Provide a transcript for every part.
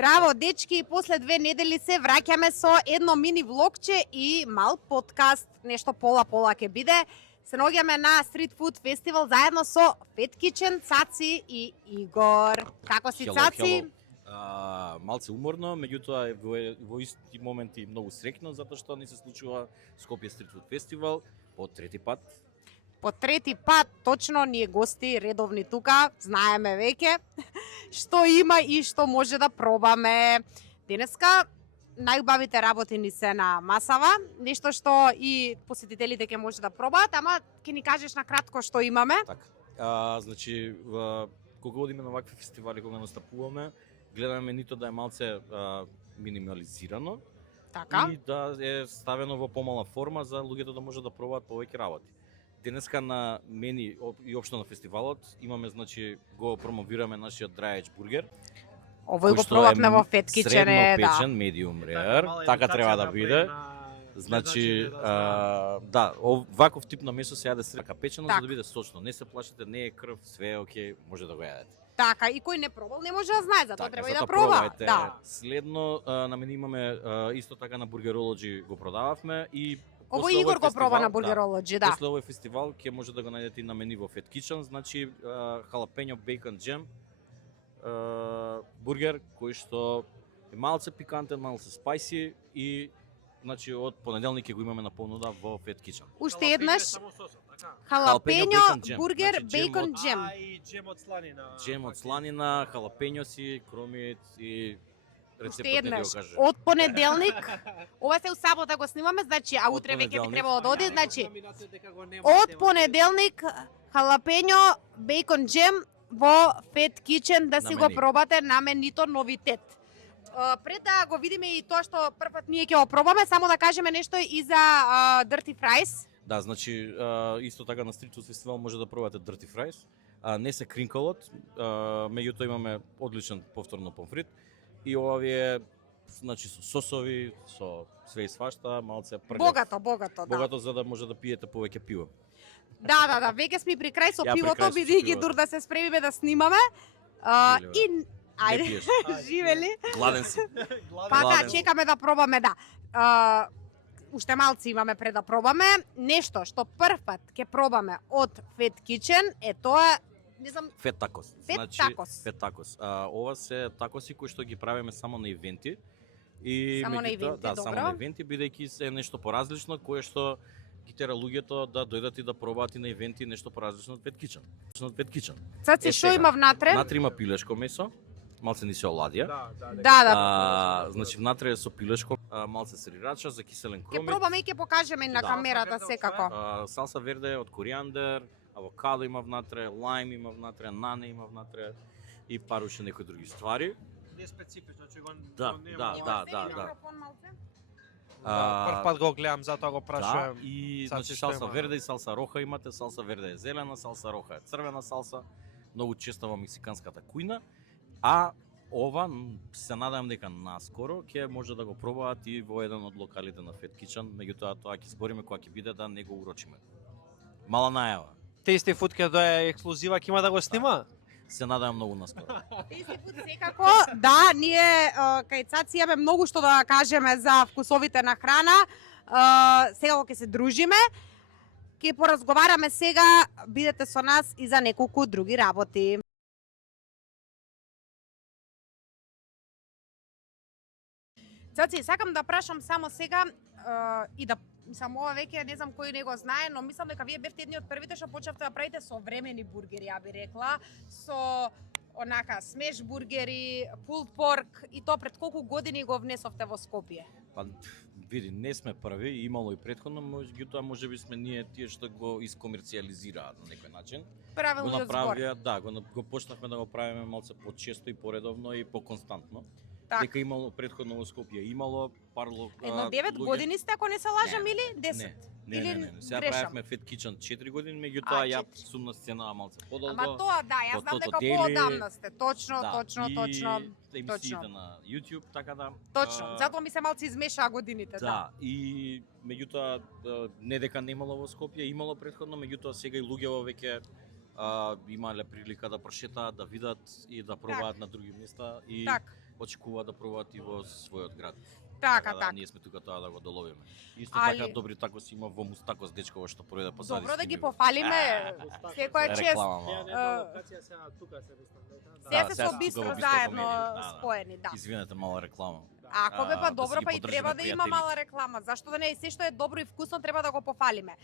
Здраво, дечки, после 2 недели се враќаме со едно мини влогче и мал подкаст, нешто пола ќе биде. Се наоѓаме на Street Food Festival заедно со Fat Kitchen, Цаци и Игор. Како си, Цаци? Малце уморно, меѓутоа во исти моменти многу среќно, затоа што ни се случува Скопје Street Food Festival по трети пат. По трети пат, точно, ние гости редовни тука, знаеме веќе што има и што може да пробаме. Денеска најубавите работи ни се на масава, нешто што и посетителите ќе може да пробаат, ама ќе ни кажеш на кратко што имаме. Така. Значи, кога одиме на вакви фестивали, кога настапуваме, гледаме нито да е малце минимализирано, Така. и да е ставено во помала форма за луѓето да може да пробаат повеќе работи. Денеска на мени и општо на фестивалот имаме, значи, го промовираме нашиот драеч бургер. Овој го пробавме во Fat Kitchen, средно да. печен, medium rare, така треба да биде. Значи, да, ваков тип на месо се јаде средно печено за да биде сочно. Не се плашите, не е крв, све е окей, може да го јадете. Така, и кој не пробал не може да знае, затоа Така, треба и да затоа проба. пробајте. Да. Следно на мене имаме исто така на Burgerology го продававме и Овој Игор го проба на Burgerology, да. После овој фестивал ќе може да го најдете и на мени во Fat Kitchen, значи халапењо бейкон джем бургер кој што е малце пикантен, малце спајси и значи од понеделник ќе го имаме на понуда во Fat Kitchen. Уште еднаш Халапењо, халапењо, бейкон джем. бургер, Значи, джем бейкон од- джем. И джем од сланина. Джем од сланина, халапењо си, кромит и Уште рецептот не еднаш, го каже. од понеделник, ова се у сабота го снимаме, значи, а утре веќе би понеделник. требало да оди, значи, од понеделник халапењо, бейкон джем во Fat Kitchen да На си го мени. пробате на менито новитет. Пред да го видиме и тоа што првпат ние ќе го пробаме, само да кажеме нешто и за Dirty Fries. Да, значи исто така на Street Food фестивал може да пробате Dirty Fries. Не се кринколот, меѓутоа имаме одличен повторно помфрит и овие значи со сосови, со све и свашта, малце прљав. Богато, да. Богато за да може да пиете повеќе пиво. Да, веќе сме при крај со Ја при пивото, крај со бидејќи пивото. дур да се спремиме да снимаме. Живели, бе. И Не ајде, пиеш. живели. Гладен си. Па да, Гладен. чекаме да пробаме, да. Уште малци имаме пред да пробаме. Нешто што прв пат ќе пробаме од Fat Kitchen е тоа, не знам, Фет такос. Фет такос. Фет такос. Ова се такоси кои што ги правиме само на ивенти. И Само на меѓутоа- ивенти, да, добро. само на ивенти, бидејќи се нешто поразлично кое што ги тера луѓето да дојдат и да пробаат и на ивенти нешто поразлично од Fat Kitchen. Од Fat Kitchen. Цаци што сега, има внатре? Внатре има пилешко месо, малце ни се оладија. Да. Значи внатре е со пилешко, малце срирача, закиселен Ќе кромит. пробаме и ќе покажеме и на Да. камерата секако. Салса верде од коријандер, авокадо има внатре, лајм има внатре, нане има внатре и пару уште некои други ствари. Не специфично, че го Да, го нема. да. Прв пат го гледам, затоа го Да, прашувам. и Саци, значи што салса има? верде и салса роха имате, салса верде е зелена, салса роха е црвена салса, многу честа во мексиканската кујна, а ова се надевам дека наскоро ќе може да го пробаат и во еден од локалите на Fat Kitchen, меѓутоа тоа ќе збориме кога ќе биде да не го урочиме. Мала најава. Tasty Food ќе дое ексклузива, ќе има да го снима? Се надевам многу наскоро. Tasty Food секако, да, ние кај Цаци имаме многу што да кажеме за вкусовите на храна. Сега ќе се дружиме. Ќе поразговараме сега, бидете со нас и за неколку други работи. Цаци, сакам да прашам само сега и да само ова веќе не знам кој не го знае, но мислам дека вие бевте едни од првите што почнавте да правите современи бургери, ја би рекла, со онака смеш бургери, pulled pork и тоа пред колку години го внесовте во Скопје? Па види, не сме први, имало и претходно, меѓутоа можеби сме ние тие што го искомерцијализираат на некој начин. Го Правилниот збор. направија, да, го почнавме да го правиме малце почесто и поредовно и поконстантно. Така. Дека имало претходно во Скопје, имало пар Едно 9 години сте, ако не се лажам, или 10? Не. Сега грешам? правевме Fat Kitchen 4 години, меѓутоа ја 4. сум на сцена малце подолго. Ама тоа да, јас во знам дека Тото Дели, поодамна сте. Точно. И емисиите точно. на YouTube, така да. Точно, затоа ми се малце измешаа годините, да. Да, и меѓутоа не дека немало во Скопје, имало претходно, меѓутоа сега и луѓето веќе имале прилика да прошетаат, да видат и да пробаат на други места и Так. очекуваат да пробаат и во својот град. Така, да, така. ние сме тука тоа да го доловиме. Исто Али- така добри такоси има во Мустакос дечково што пројде посади. Добро да ги пофалиме, секоја чест. Реклама Ја мала. не локација сега тука се мислам дека. Се Да, се сега со се бистро тука во Бистро заедно помени, да. споени, да. Извинете, мала реклама. Ако бе па да добро, си ги па и поддржиме треба да има пријателите. мала реклама. Зашто да не? И се што е добро и вкусно треба да го пофалиме.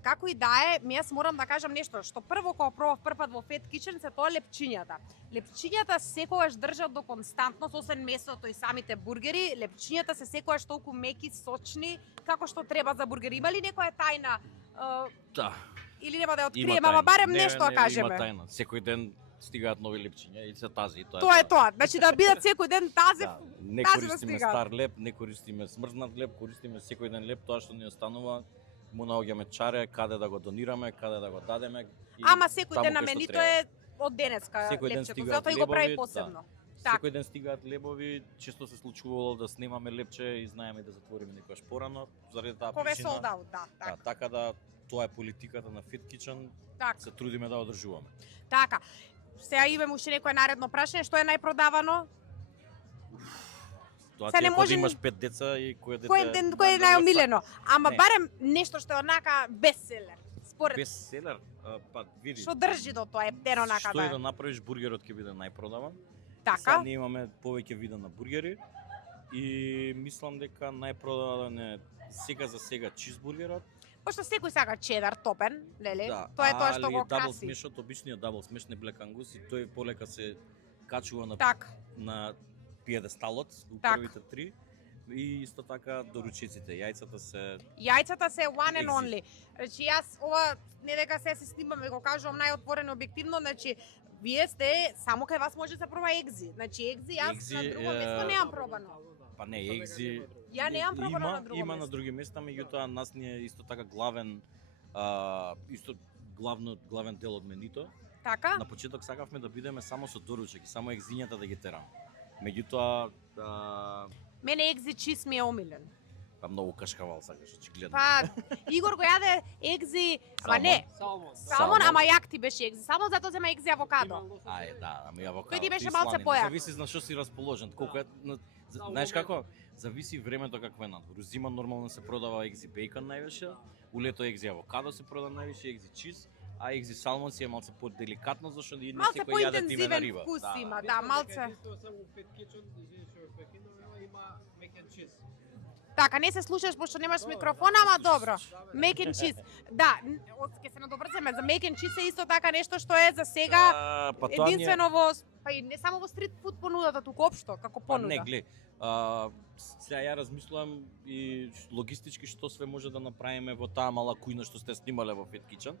Како и да е, ми јас морам да кажам нешто, што прво кога пробав прв пат во Fat Kitchen се тоа лепчињата. Лепчињата секогаш држат до константност, освен месото и самите бургери, лепчињата се секогаш толку меки, сочни, како што треба за бургери. Има ли некоја тајна Да. или нема да ја Има откриеме, ама тајна. барем Не, нешто да не, кажеме. Има тајна. Секој ден стигаат нови лепчиња и се тази и тоа. Тоа е тоа. Значи да бидат секој ден тазев. Да, не тази да користиме стигаат. стар леп, не користиме смрзнат леп, користиме секој ден леп, тоа што ни останува, му наоѓаме чаре каде да го донираме, каде да го дадеме. И Ама секој таму ден на кај што менито треба. е од денеска Секој ден лепчето, стигаат затоа и го прави лебови, посебно. Така. Секој ден стигаат лебови, често се случувало да снимаме лепче и знаеме да затвориме некојаш порано, заради таа Кога е причина. sold out, да, Да, така. така да тоа е политиката на Fat Kitchen, Така. се трудиме да одржуваме. Така. Сега имаме уште некое наредно прашање, што е најпродавано? Тоа Се ти не е кога може- имаш 5 деца и кој дете Кој е најомилено? Ама Не. барем нешто што е онака бестселер. Според бестселер, па види. што држи до тоа ептено онака Што и да. да направиш, бургерот ќе биде најпродаван. Така. Сега ние имаме повеќе вида на бургери и мислам дека најпродаван е сега за сега чизбургерот. Пошто секој сака чедар топен, нели? Да, Тоа е тоа што али го дабл краси. смешот, обичниот дабл смеш не Black Angus и тој полека се качува на Така. на пиедесталот у Так. првите три. И исто така доручиците, јајцата се Јајцата се one and Екзи. only. Значи јас ова не дека се снимаме, го кажувам најотворено објективно, значи вие сте само кај вас може да се проба екзи. Значи екзи јас Екзи, на друго место немам пробано. па не екзи. Ја немам пробано има, на друго има место. на други места, меѓутоа нас ни е исто така исто главен дел од менито. Така? На почеток сакавме да бидеме само со доручек и само екзињата да ги тераме. Меѓутоа Мене екзи чиз ми е омилен. па многу кашкавал сакаш очигледно. Па Игор го јаде екзи, па Салмон. не, Салмон. салмон, ама јак ти беше екзи. Само затоа зема екзи авокадо. Ај, да, ами авокадо. Тој ти беше и малце сланина. појак. Зависи на што си расположен, колку е, За знаеш момент. како? Зависи времето какво е надвор. Зима нормално се продава екзи бейкон највише, у лето екзи авокадо се продава највише, екзи чиз, а екзи салмон си е малце поделикатно зашто не Малце секој јаде тиме на поинтензивен риба. вкус Да, има, да. да, малце. Единствено само у Fat Kitchen, извини што ве прекинувам, има mac and cheese. Така, не се слушаш пошто немаш микрофон, ама добро. Mac and cheese. Да, ќе се надобрземе. За mac and cheese е исто така нешто што е за сега Па тоа ни е- единствено во, па и не само во стрит фуд понудата, туку општо, како Па не, понуда. глеј, сега ја размислувам и логистички што све може да направиме во таа мала кујна што сте снимале во Fat Kitchen,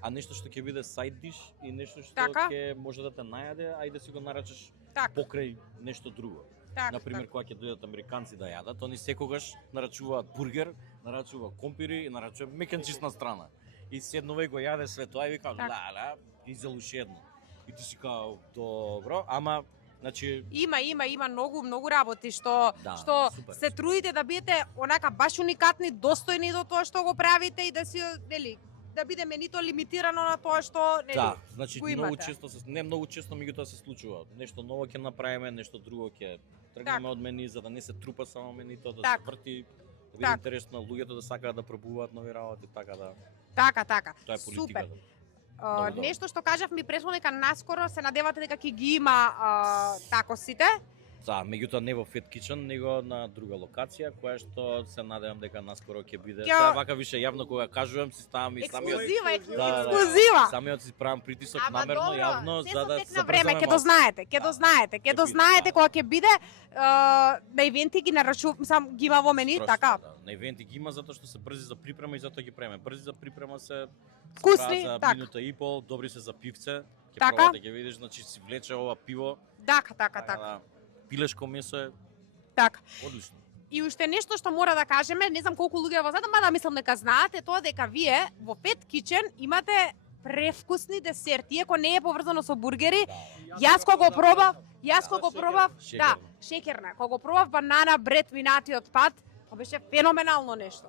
а нешто што ќе биде side dish и нешто што Така. ќе може да те најаде, а и да си го нарачаш Така, покрај нешто друго. така. Например, кога ќе дојдат американци да јадат, они секогаш нарачуваат бургер, нарачуваат компири и нарачуваат mac and cheese на страна. И седнува и го јаде све тоа и вика, Така. ла, и уште едно. И ти си као, добро, ама, значи, Има многу работи што Да, што супер. се трудите да бидете онака баш уникатни, достојни до тоа што го правите и да си нели да биде менито лимитирано на тоа што нели. да, значи го многу имате. често не многу често меѓутоа се случува. Нешто ново ќе направиме, нешто друго ќе тргнеме Така. од мени за да не се трупа само менито, да Така. се врти, да биде Така. интересно, луѓето да сакаат да пробуваат нови работи, така да Така. тоа е Супер. политиката. Много добро. Нешто што кажав ми претходно дека наскоро се надевате дека ќе ги има такосите. Да, меѓутоа не во Fat Kitchen, него на друга локација, која што се надевам дека наскоро ќе биде. Ќе- Сега вака више јавно кога кажувам, си ставам и самиот Ексклузива, Да. ексклузива. самиот си правам притисок Ама намерно добро, јавно се за да со тек се на време, ќе брзаме дознаете, ќе Да. дознаете, ќе Ќе биде, дознаете да. кога ќе биде на ивенти ги нарачувам, сам ги има во мени, Строчно, така. Да. На ивенти ги има затоа што се брзи за припрема и затоа ги правиме. Брзи за припрема се Вкусни, за така. минута и пол, добри се за пивце. Ќе Така. пробате ќе видиш, значи си влече ова пиво. Така. Да, пилешко месо е Така. одлично. И уште нешто што мора да кажеме, не знам колку луѓе во задам, мада мислам дека знаате тоа дека вие во Fat Kitchen имате превкусни десерти, иако не е поврзано со бургери. Јас кога го пробав, да, Шекерно. шекерна. Кога го пробав банана бред минатиот пат, тоа беше феноменално нешто.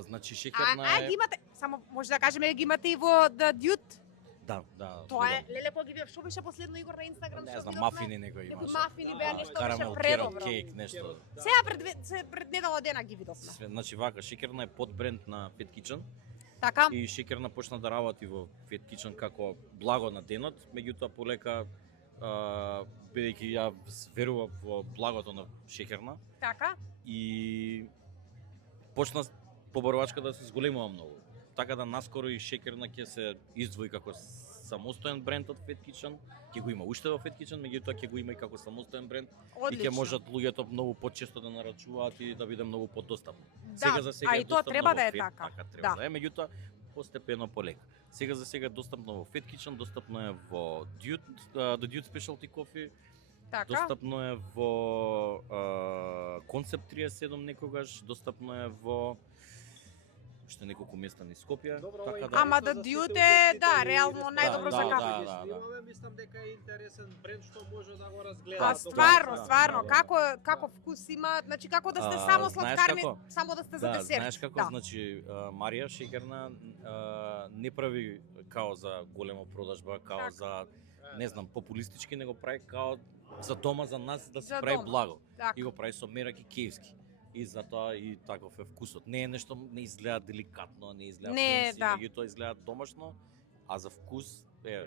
Значи шекерна А е. ги имате, само може да кажеме ги имате и во The Dude. Да. Тоа е, леле, кога ги видев, што беше последно Игор на Инстаграм? Не што знам, видовме? мафини некој Некои имаше. мафини беа нешто беше Карамел, керот, предобро. кейк, нешто. Сега пред недела дена ги видовме. Значи вака, шекерна е подбренд на Fat Kitchen Така? и шекерна почна да работи во Fat Kitchen како благо на денот, меѓутоа полека бидејќи ја верував во благото на шекерна Така? и почна побарувачка да се зголемува многу. Така да наскоро и шекерна ќе се издвои како самостоен бренд од Fat Kitchen, ќе го има уште во Fat Kitchen, меѓутоа ќе го има и како самостоен бренд и ќе можат луѓето многу почесто да нарачуваат и да биде многу подостапно. Да, а и тоа треба да е така. Така треба Да. да е, меѓутоа постепено полека. Сега за сега е достапно во Fat Kitchen, достапно е во The Dude Specialty Coffee, Така? достапно е во Concept 37 некогаш, достапно е во уште неколку места низ Скопје, Добро, така Ама интересно да за Дјут сите е, ugostители да, и реално ресторани. најдобро за кафе. Да. Имаме, мислам дека е интересен бренд што може да го А разгледаат. стварно, да, стварно, да. како вкус има, значи како да сте А, само знаеш сладкарни, како? само да сте за Да, десерт. знаеш како, Да. значи Марија Шекерна не прави као за голема продажба, као Така. за не знам, популистички, него прави као за дома за нас да се За прави дома. благо. Така. И го прави со мерак и кејвски. И затоа и таков е вкусот. Не е нешто, не изгледа деликатно, не изгледа Не, фенси, да. меѓутоа изгледа домашно, а за вкус е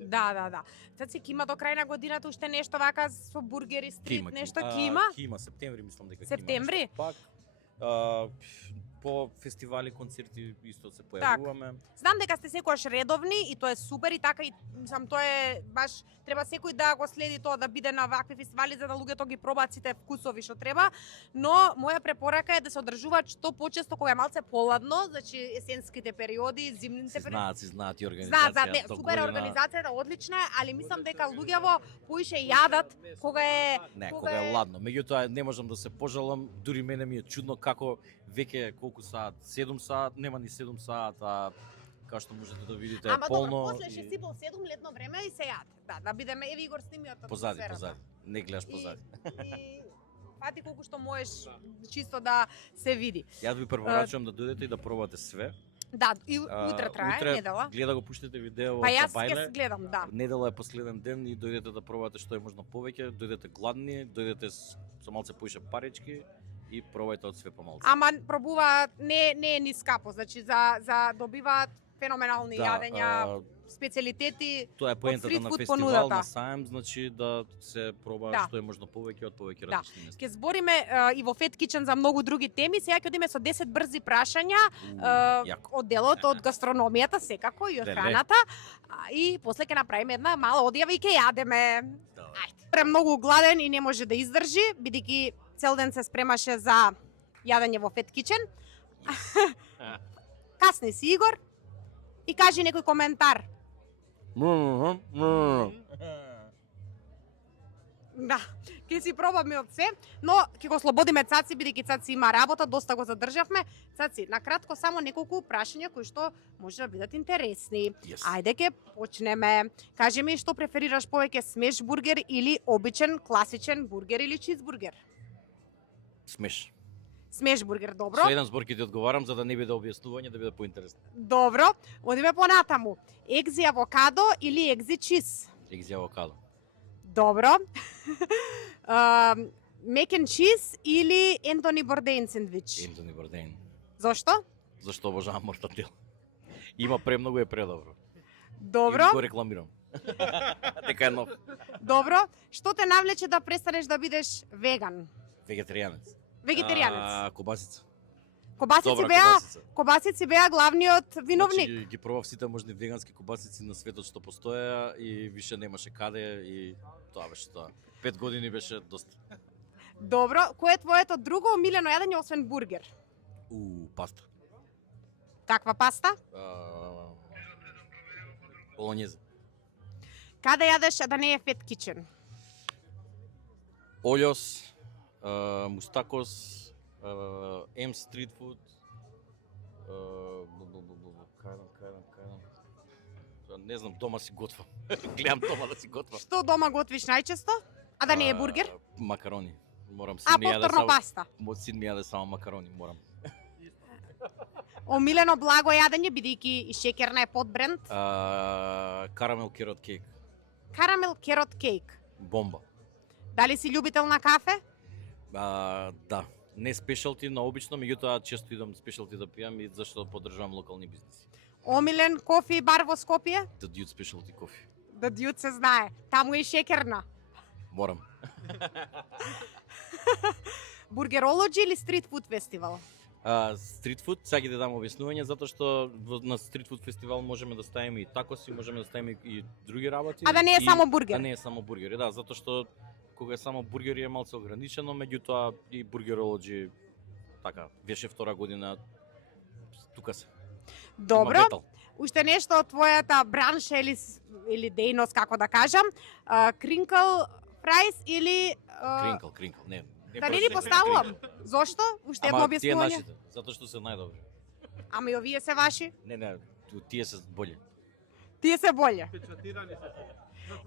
Да. Цаци, ќе има до крај на годината уште нешто вака со бургери, стрит, нешто ќе има? Ќе има септември, мислам дека ќе има Септември? нешто пак. По фестивали, концерти исто се појавуваме. Знам дека сте секогаш редовни и тоа е супер и така и сам тоа е баш треба секој да го следи тоа да биде на вакви фестивали за да луѓето ги пробаат сите вкусови што треба, но моја препорака е да се одржуваат што почесто кога е малце поладно, значи есенските периоди, зимните периоди. Се знаат и Знаат, организација. не, супер е организацијата, одлична е, али мислам дека луѓево поише јадат кога е Не, кога е ладно. Меѓутоа не можам да се пожалам, дури мене ми е чудно како веќе колку саат, 7 саат, нема ни 7 саат, а како што можете да видите Ама полно. добро, после ще си по 7 летно време и се јаде. Да бидеме Еви Игор снимиот Позади. Не гледаш позади. И фати колку што можеш чисто да се види. Јас ви препорачувам да дојдете и да пробате све. Да, и утре трае, утре недела. Гледа го пуштите видео Па од јас Кабајле. ќе гледам, да. Недела е последен ден и дојдете да пробате што е можно повеќе, дојдете гладни, дојдете со малце поише парички и пробајте од све помалку. Ама пробуваат не е ни скапо, значи за добиваат феноменални јадења, специјалитети. Тоа е поентата стрит на фуд фестивал, понудата. на саем, значи да се проба Да. што е можно повеќе од повеќе Да. различни места. Ќе збориме и во Fat Kitchen за многу други теми. Сега ќе одиме со 10 брзи прашања Јако. од делот од гастрономијата секако и од Леле. храната. И после ќе направиме една мала одјава и ќе јадеме. Да. Ајде. Премногу гладен и не може да издржи, бидејќи цел ден се спремаше за јадење во Fat Kitchen. Касни си, Игор, и кажи некој коментар. Да, ќе си пробаме од се, но ќе го слободиме Цаци, бидејќи Цаци има работа, доста го задржавме. Цаци, на кратко само неколку прашања кои што може да бидат интересни. Yes. Ајде ќе почнеме. Кажи ми што преферираш повеќе, смеш бургер или обичен класичен бургер или чизбургер? Смеш. Смеш бургер, добро. Со еден збор ќе ти одговарам за да не биде објаснување, да биде поинтересно. Добро. Одиме понатаму. Екзи авокадо или екзи чиз? Екзи авокадо. Добро. Мек ен чиз или Ентони Бордейн сендвич? Ентони Бордейн. Зошто? Зашто обожавам мортадел. Има премногу е предобро. Добро. И го рекламирам. Дека е нов. Добро. Што те навлече да престанеш да бидеш веган? Вегетаријанец. Вегетаријанец. Кобасица. Кобасици кобасици беа главниот виновник. Значи, ги пробав сите можни вегански кобасици на светот што постоеа и више немаше каде и тоа беше тоа. 5 години беше доста. Добро. Кој е твоето друго омилено јадење освен бургер? Паста. Каква паста? Болонјезе. Каде јадеш а да не е Fat Kitchen? Олјос, мустакос, М стрит фуд, не знам, дома си готвам. Гледам дома да си готвам. Што дома готвиш најчесто? А да не е бургер? Макарони. Морам А повторно паста. Син ми јаде само макарони, морам. Омилено благо јадење, бидејќи и шеќерна е подбренд. Карамел керот кейк. Карамел керот кейк. Бомба. Дали си љубител на кафе? Да. Не спешалти, но обично, меѓутоа често идам спешалти да пијам и зашто поддржувам локални бизнеси. Омилен кофе и бар во Скопје? The Dude Specialty Coffee. Да дјут се знае. Таму е и шеќерна. Морам. Бургерологи или стрит фуд фестивал? Стрит фуд, сега ќе дам објаснување, затоа што на стрит фуд фестивал можеме да ставиме и такоси, можеме да ставиме и други работи. А да не е само бургер? Да не е само бургери, да, затоа што кога е само бургери е малку ограничено, меѓутоа и бургерологи така, беше втора година тука се. Добро. Има бетал. Уште нешто од твојата бранша или дејност, како да кажам, кринкл фрајс или Кринкл, не. да не ни поставувам. Зошто? Уште едно Ама тие објаснување. нашите, затоа што се најдобри. Ама и овие се ваши? Не, тие се боле. Тие се боле. Печатирани се.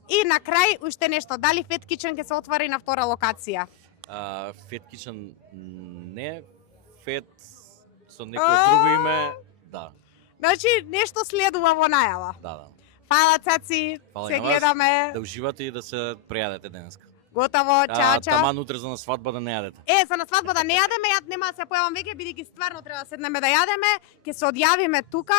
И на крај уште нешто, дали Fat Kitchen ќе се отвори на втора локација? Fat Kitchen не, Fat со некое друго име, да. Значи нешто следува во најава. Да. Фала цаци, Фала се и на вас. гледаме. Да уживате и да се прејадете денеска. Готово, чао, чао. Таман утре за на свадба да не јадете. За на свадба да не јадеме, ја нема да се појавам веќе, бидејќи стварно треба да седнеме да јадеме. Ќе се одјавиме тука,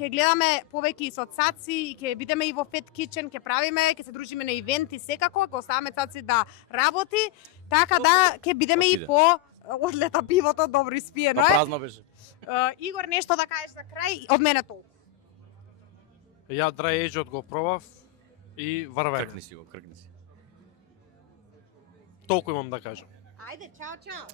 ќе гледаме повеќе и со цаци, и ќе бидеме и во Fat Kitchen, ќе правиме, ќе се дружиме на ивенти секако, ќе оставаме цаци да работи, така да ќе бидеме и Отиде. по одлета пивото добро испиено Па е. празно беше. Игор, нешто да кажеш за крај, од мене толку. Ја dry aged го пробав и врвен. Кркни си го. Толку имам да кажам. Ајде, чао, чао.